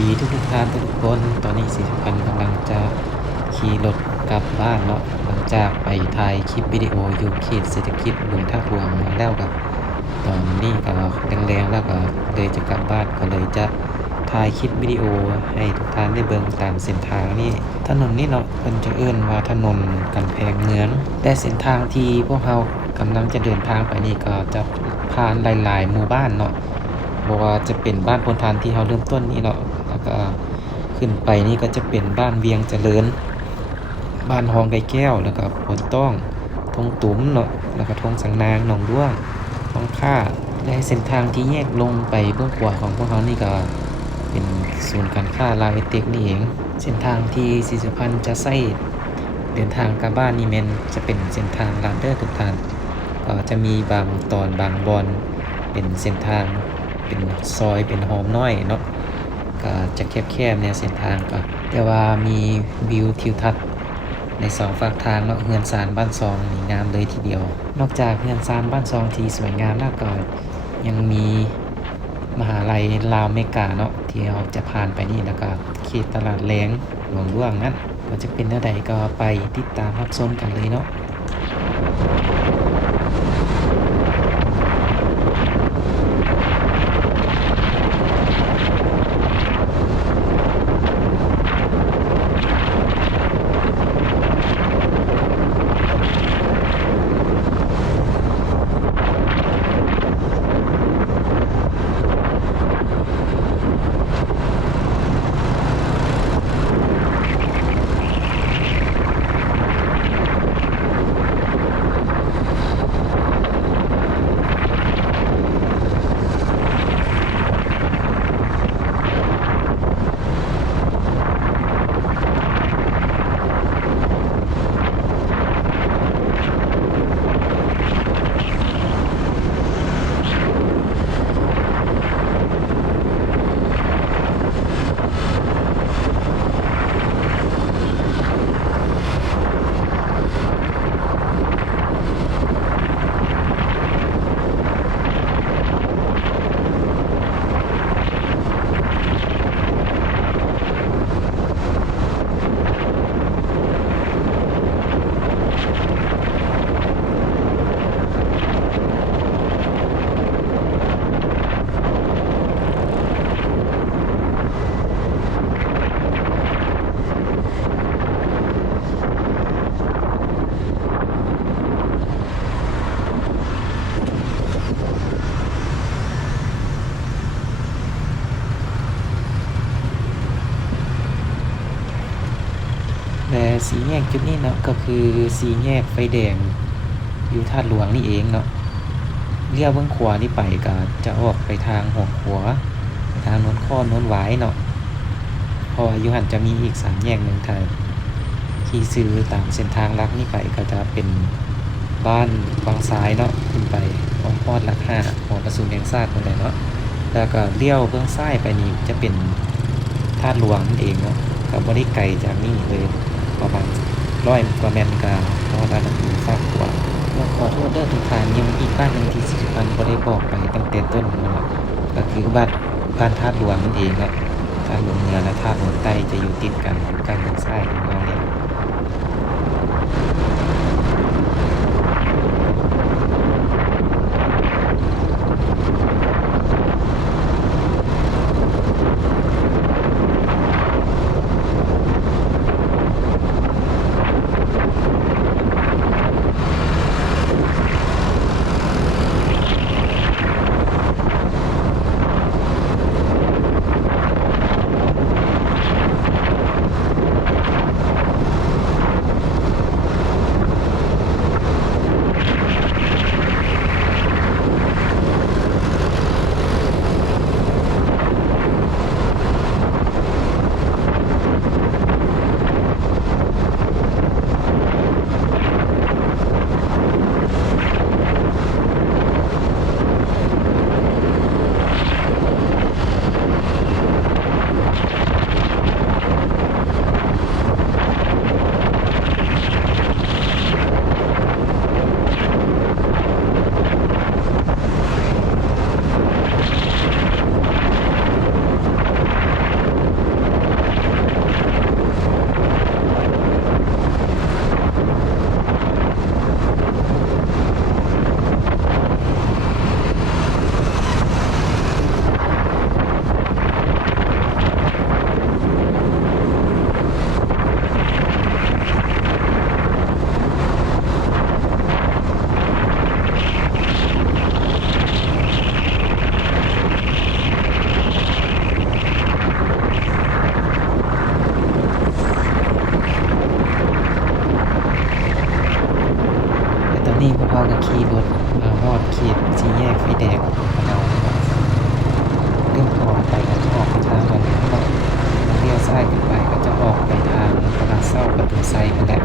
ดีทุกท่านทุกคนตอนนี้สิสุพรรณกำลังจะขี่รถกลับบ้านเนาะหลังจากไปถ่ายคลิปวิดีโออยู่เขตเศรษฐกิจบึงท่าหลวงมาแล้วครับตอนนี้ก็แรงๆแล้วก็เลยจะกลับบ้านก็เลยจะถ่ายคลิปวิดีโอให้ทุกท่านได้เบิ่งตามเส้นทางนี้ถนนนี้เนาะเพิ่นจะเอิ้นว่าถนนกำแพงเมืองแต่เส้นทางที่พวกเรากำลังจะเดินทางไปนี่ก็จะผ่านหลายๆหมู่บ้านเนาะบ่ว่าจะเป็นบ้านพลทานที่เราเริ่มต้นนี่เนาะแล้วก็ขึ้นไปนี่ก็จะเป็นบ้านเวียงเจริญบ้านหองไก่แก้วแล้วก็พลต้องทงตุ้มเนาะแล้วก็ทงสังนางหนองด้วงท้องค่าและเส้นทางที่แยกลงไปเบื้องขวาของพวกเรานี่ก็เป็นศูนย์การค้าลาวเอเต็กนี่เองเส้นทางที่ศรีสุพรรณจะใช้เดินทางกลับบ้านนี่แม่นจะเป็นเส้นทางลาดเดอร์ทุกท่านก็จะมีบางตอนบางบอนเป็นเส้นทางเป็นซอยเป็นโฮมน้อยเนาะก็จะแคบๆในเส้นทางก็แต่ว่ามีวิวทิวทัศน์ในสองฝั่งทางเนาะเฮือนซานบ้านซองนี่งามเลยทีเดียวนอกจากเฮือนซานบ้านซองที่สวยงามแล้วก็ยังมีมหาลัยลาวเมกาเนาะที่เราจะผ่านไปนี่แล้วก็เขตตลาดแรงหลวงร่วงนั้นก็จะเป็นเท่าใดก็ไปติดตามรับชมกันเลยเนาะและสีแยกจุดนี้เนาะก็คือสีแยกไฟแดงอยู่ธาตุหลวงนี่เองเนาะเลี้ยวเบื้องขวานี่ไปก็จะออกไปทางหัวขัวไปทางโน้นข้อโน้นหวายเนาะพออยู่หันจะมีอีก3แยกหนึ่งทางขี่ซื้อตามเส้นทางลักนี่ไปก็จะเป็นบ้านบางซ้ายเนาะขึ้นไปฮอดหลัก5หอประสูนแห่งชาติคนใดเนาะแล้วก็เลี้ยวเบื้องซ้ายไปนี่จะเป็นธาตุหลวงนั่นเองเนาะก็บ่ได้ไกลจากนี่เลยประมาณ100 กว่าเมตรก็พอระดับฝากกว่าขอโทษเด้อทุกท่านยังอีกบ้านหนึ่งที่สิสุพรรณบ่ได้บอกไปตั้งแต่ต้นเนาะก็คือบ้านธาตุหลวงนั่นเองเนาะธาตุหลวงเหนือและธาตุหลวงใต้จะอยู่ติดกันอยู่กลางทางซ้ายของเราเนี่ย ตอนนี้พวกเราก็ขี่รถมาฮอดเขตสี่แยกไฟแดงของเราเลี้ยวขวาไปก็จะออกไปทางนั้นเนาะเลี้ยวซ้ายขึ้นไปก็จะออกไปทางตลาดเช้าประตูไซนั่นแหละ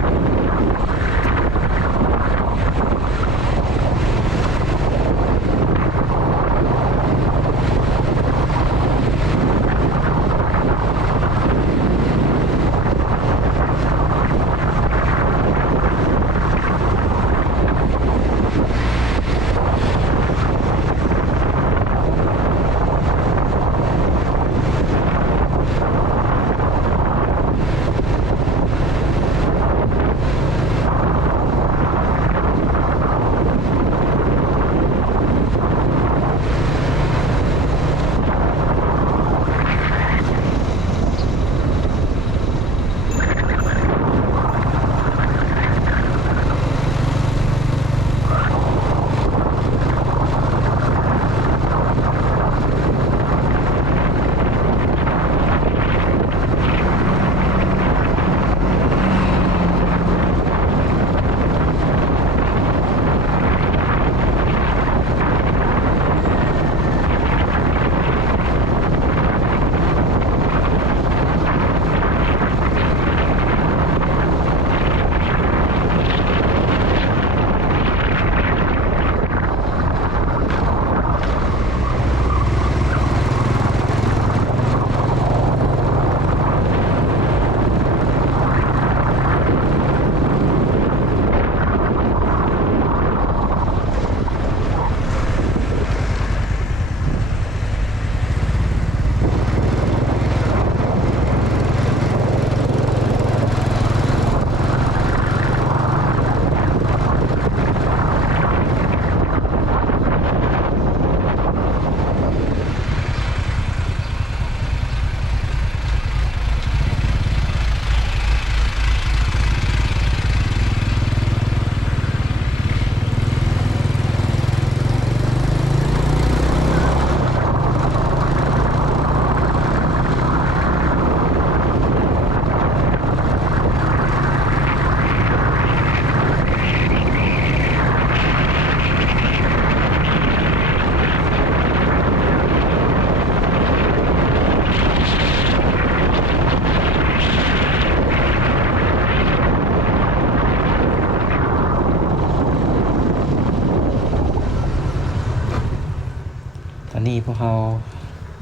ตอนนี้พวกเรา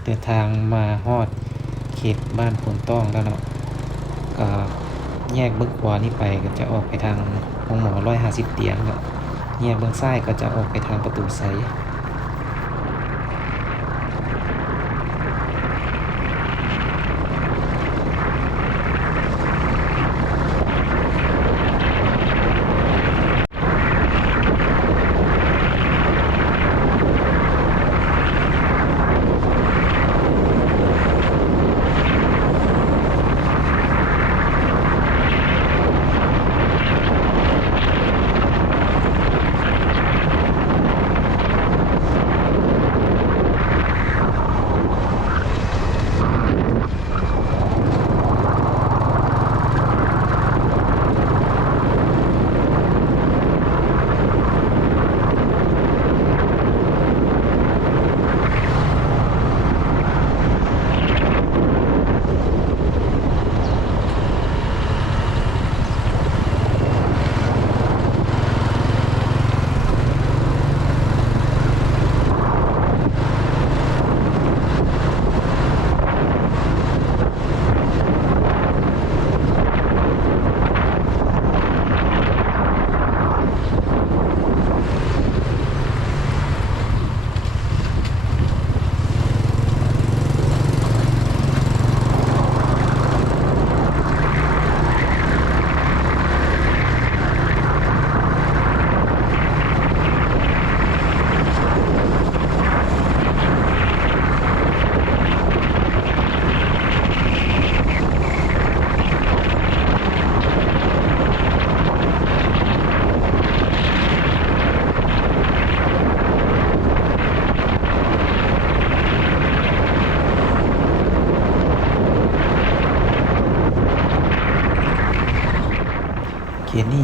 เดินทางมาฮอดเขตบ้านพนต้องแล้วเนาะก็แยกเบื้องขวานี่ไปก็จะออกไปทางห้องหมอ150เตียงเนาะแยกเบื้องซ้ายก็จะออกไปทางประตูไซ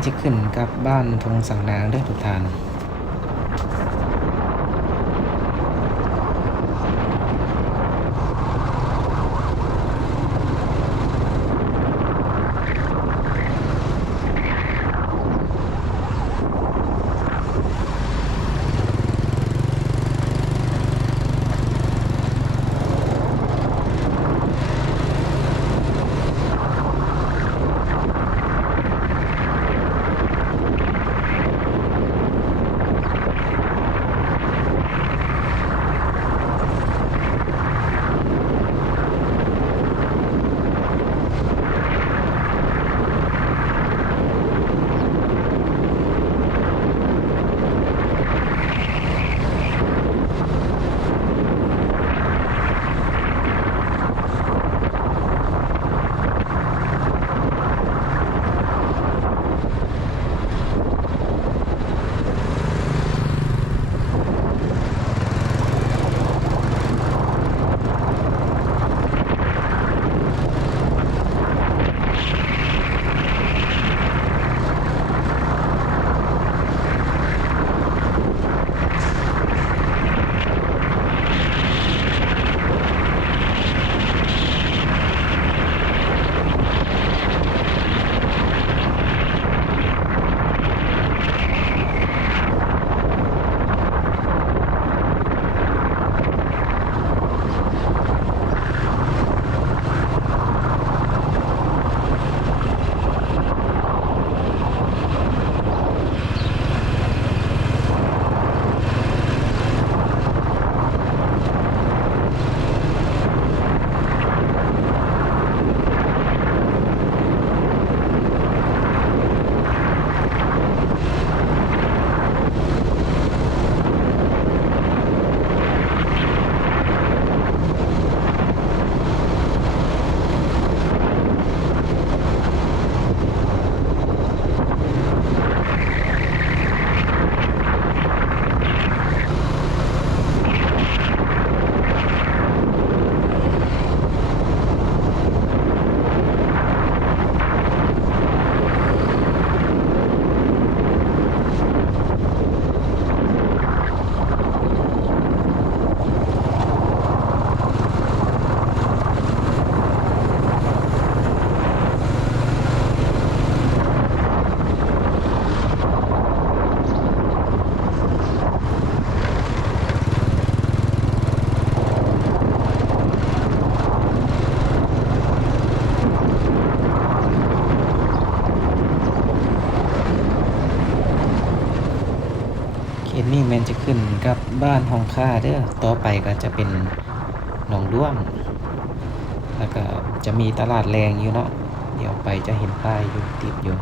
จะขึ้นกับบ้านทงสังนางเด้อทุกท่านเขตนี้แม่นจะขึ้นกับบ้านห้องค่าเด้อต่อไปก็จะเป็นหนองด้วงแล้วก็จะมีตลาดแรงอยู่เนาะเดี๋ยวไปจะเห็นป้ายอยู่ติดอยู่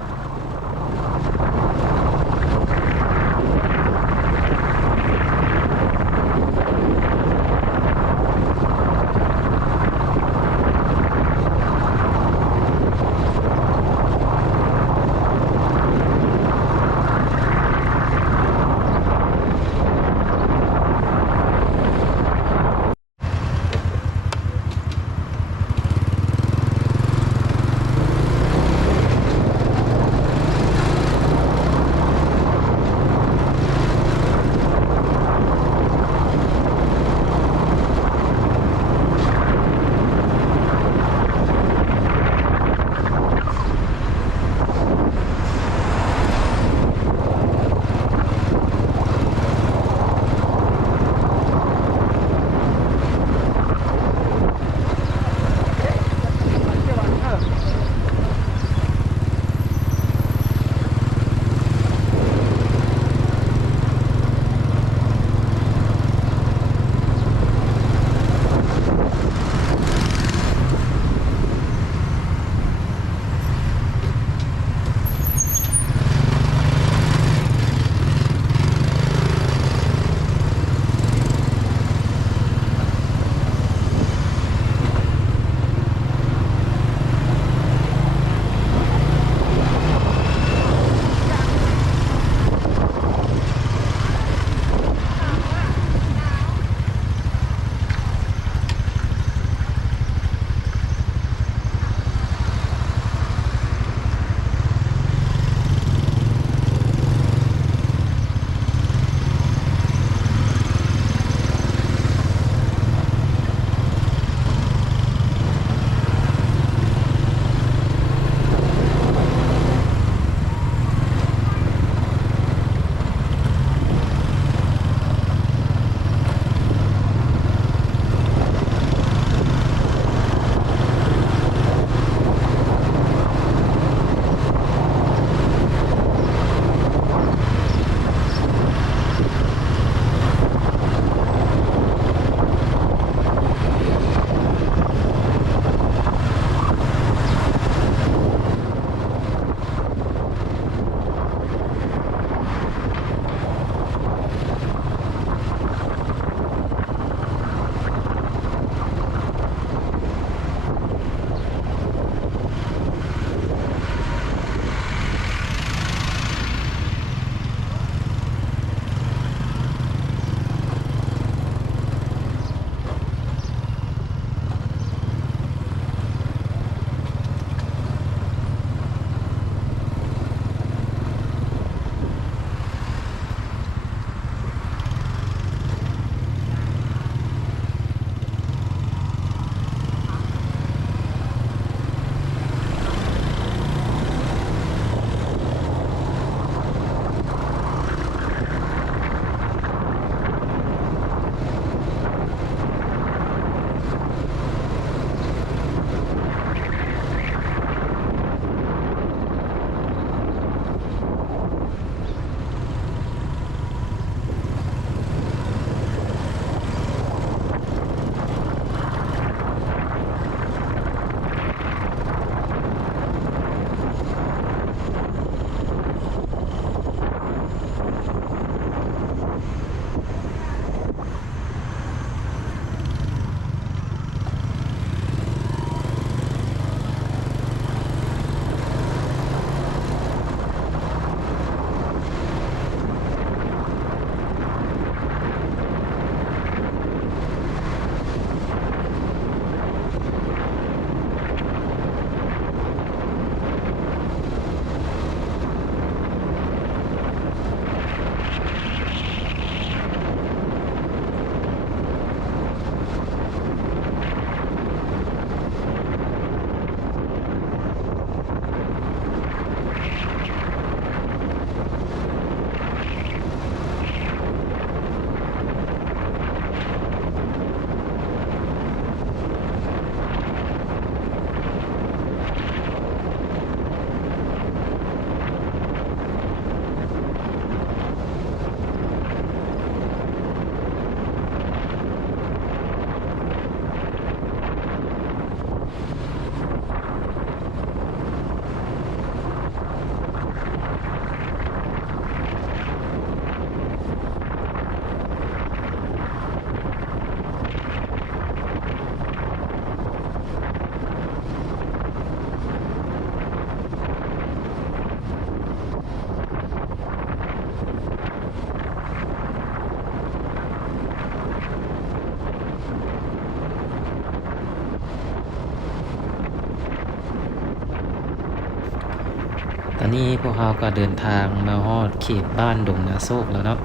นี้พวกเราก็เดินทางมาฮอดเขตบ้านดงนาโศกแล้วเนาะ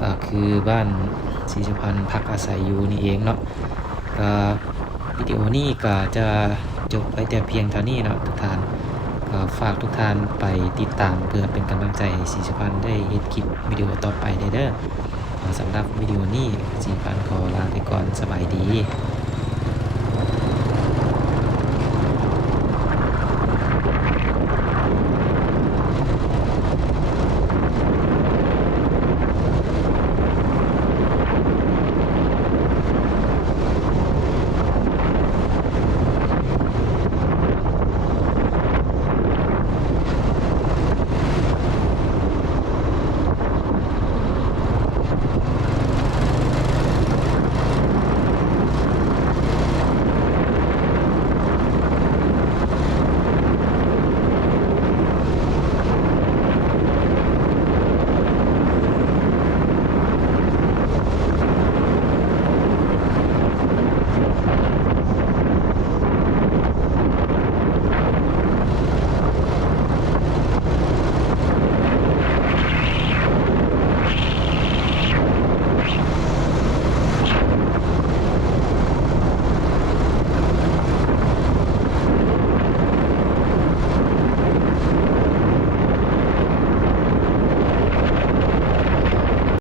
ก็คือบ้านศรีสุพรรณพักอาศัยอยู่นี่เองเนาะก็วิดีโอนี้ก็จะจบไปแต่เพียงเท่านี้เนาะทุกท่านก็ฝากทุกท่านไปติดตามเพื่อเป็นกำลังใจให้ศรีสุพรรณได้เฮ็ดคลิปวิดีโอต่อไปเด้อสำหรับวิดีโอนี้ศรีสุพรรณขอลาไปก่อนสบายดี